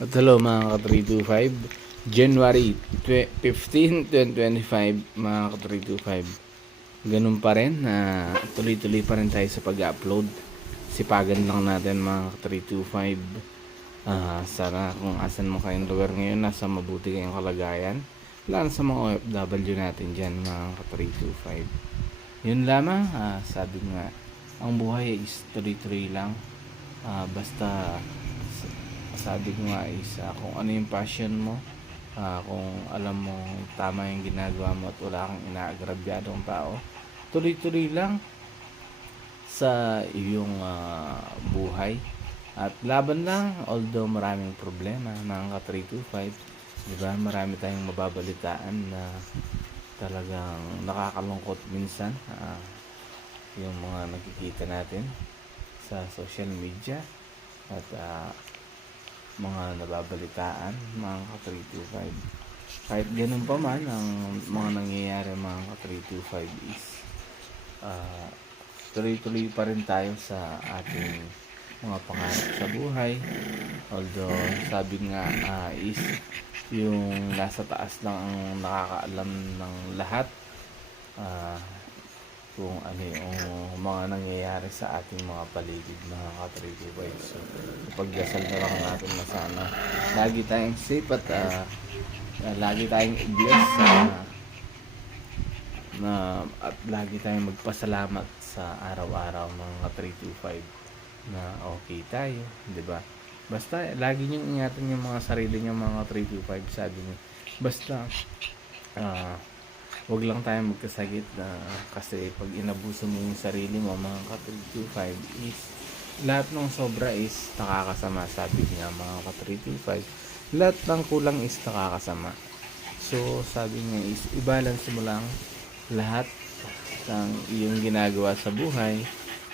At hello mga ka-325, January 15, 2025 mga ka-325. Ganun pa rin, tuloy-tuloy pa rin tayo sa pag-upload. Sipagan lang natin mga ka-325. Sana kung asan mo kayong lugar ngayon, nasa mabuti kayong kalagayan. Lalo sa mga OFW natin dyan mga ka-325. Yun lamang, sabi nga, ang buhay is tuloy-tuloy lang. Basta sabi ko nga is kung ano yung passion mo, kung alam mo tama yung ginagawa mo at wala kang inaagrabyadong tao, tuloy-tuloy lang sa iyong buhay at laban lang. Although maraming problema mga ka-325, diba, marami tayong mababalitaan na talagang nakakalungkot minsan, yung mga nakikita natin sa social media at mga nababalitaan mga ka-325. Kahit ganun pa man ang mga nangyayari mga ka-325 is tuloy-tuloy pa rin tayo sa ating mga pangarap sa buhay. Although sabi nga is yung nasa taas lang ang nakakaalam ng lahat kung ano yung mga nangyayari sa ating mga paligid mga ka-325. So pagdasal na lang natin na sana lagi tayong safe at lagi tayong i-bless at lagi tayong magpasalamat sa araw-araw mga 325 na okay tayo, di ba? Basta lagi niyong ingatan yung mga sarili niyo mga 325. Sabi niyo, basta wag lang tayo magkasakit kasi pag inabuso mo yung sarili mo mga ka-325 is lahat ng sobra is nakakasama. Sabi niya mga ka-325, lahat ng kulang is nakakasama. So sabi niya is i-balance mo lang lahat ng iyong ginagawa sa buhay,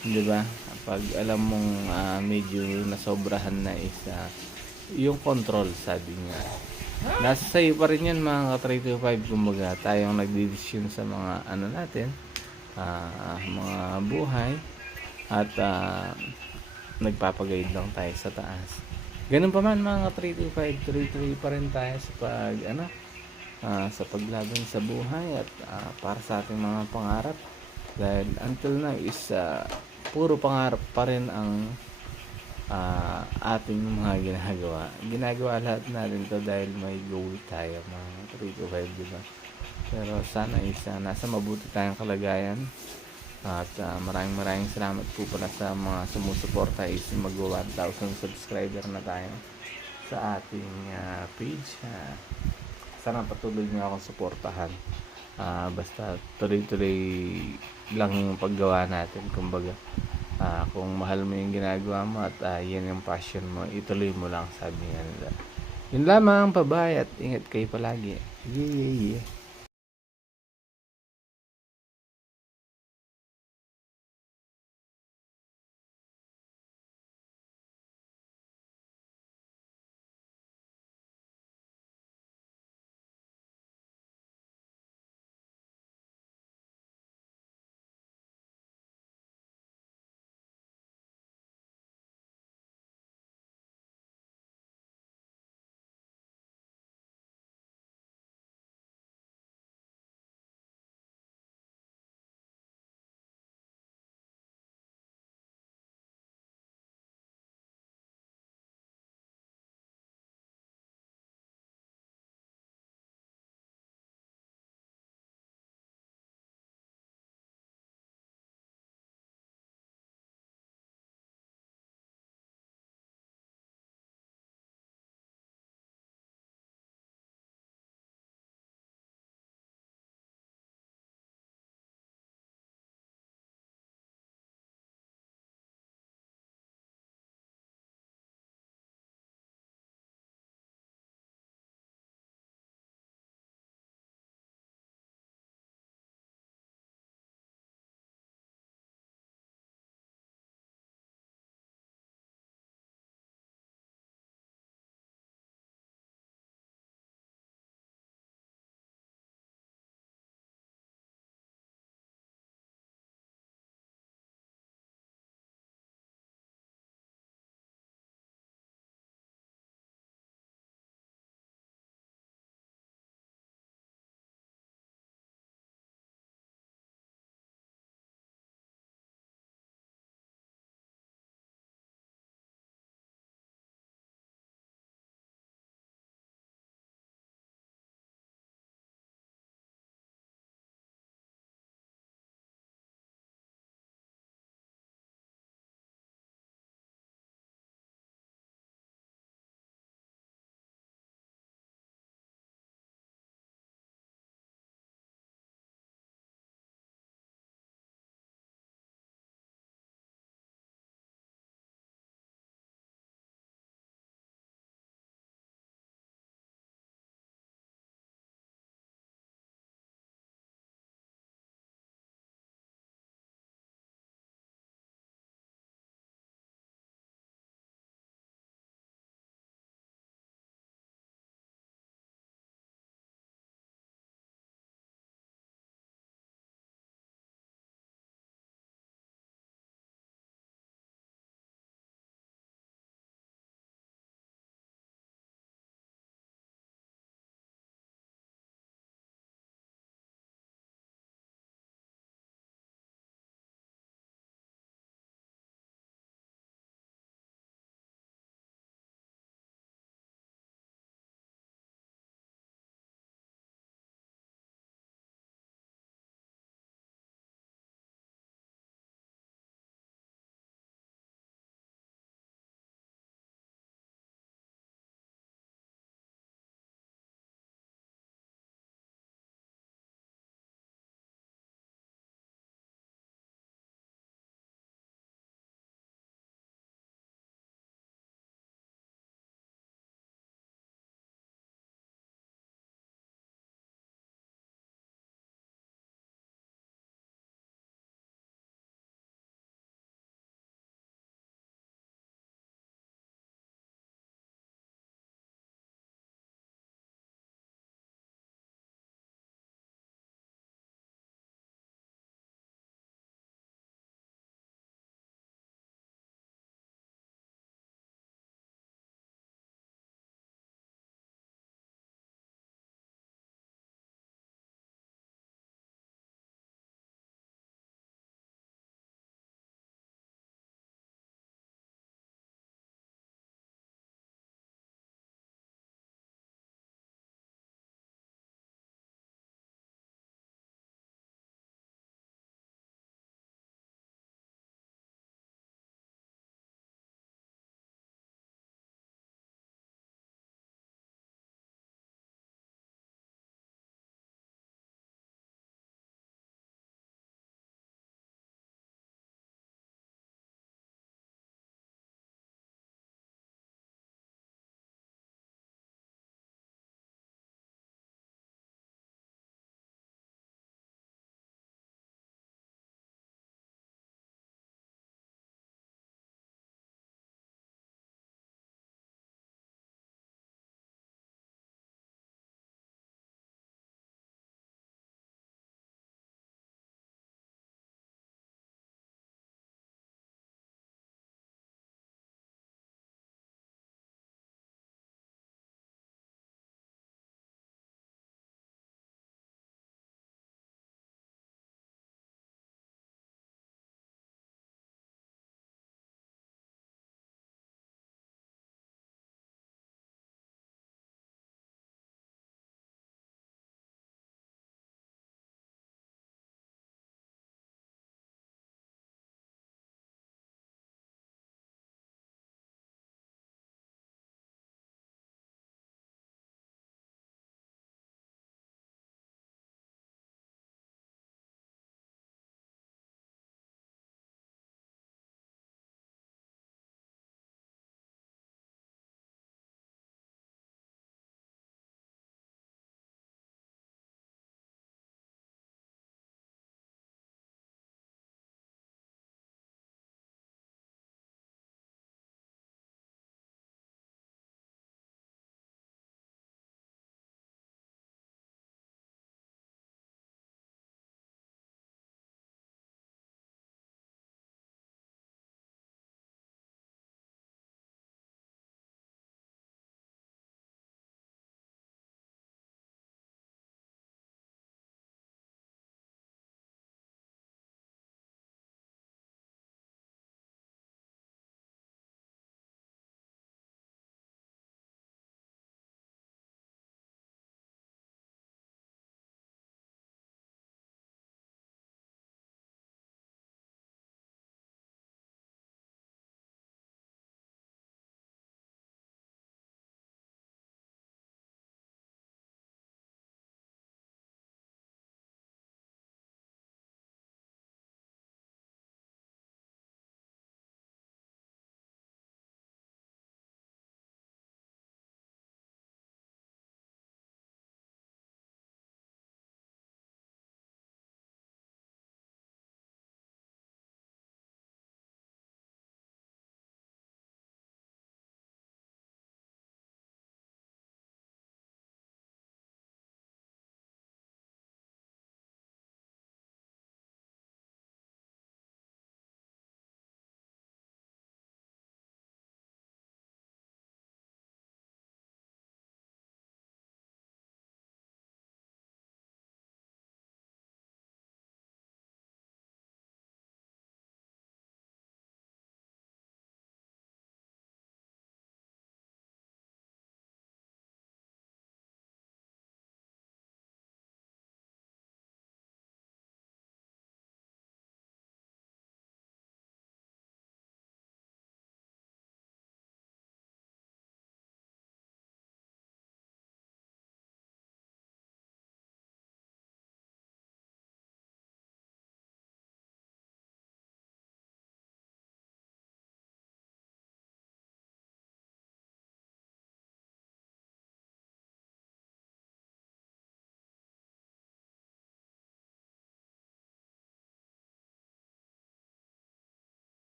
di ba? Pag alam mong medyo nasobrahan na is yung control, sabi niya nasa sa'yo pa rin yan mga ka-325. Kumbaga tayong nagdidesisyon sa mga ano natin, mga buhay at nagpapagayad lang tayo sa taas. Ganun pa man mga ka-325, tuloy-tuloy pa rin tayo sa sa paglaban sa buhay at para sa ating mga pangarap, dahil until now is puro pangarap pa rin ang ating mga ginagawa lahat natin to dahil may goal tayo mga 3 to 5, diba? Pero sana is nasa mabuti tayong kalagayan at maraming salamat po pala sa mga sumusuporta. Is mag 1,000 subscriber na tayo sa ating page. Sana patuloy nyo akong suportahan. Basta tuloy-tuloy lang yung paggawa natin. Kumbaga kung mahal mo yung ginagawa mo at yan yung passion mo, ituloy mo lang, sabi nga nila. Yun lamang, bye-bye at ingat kayo palagi. Yeah.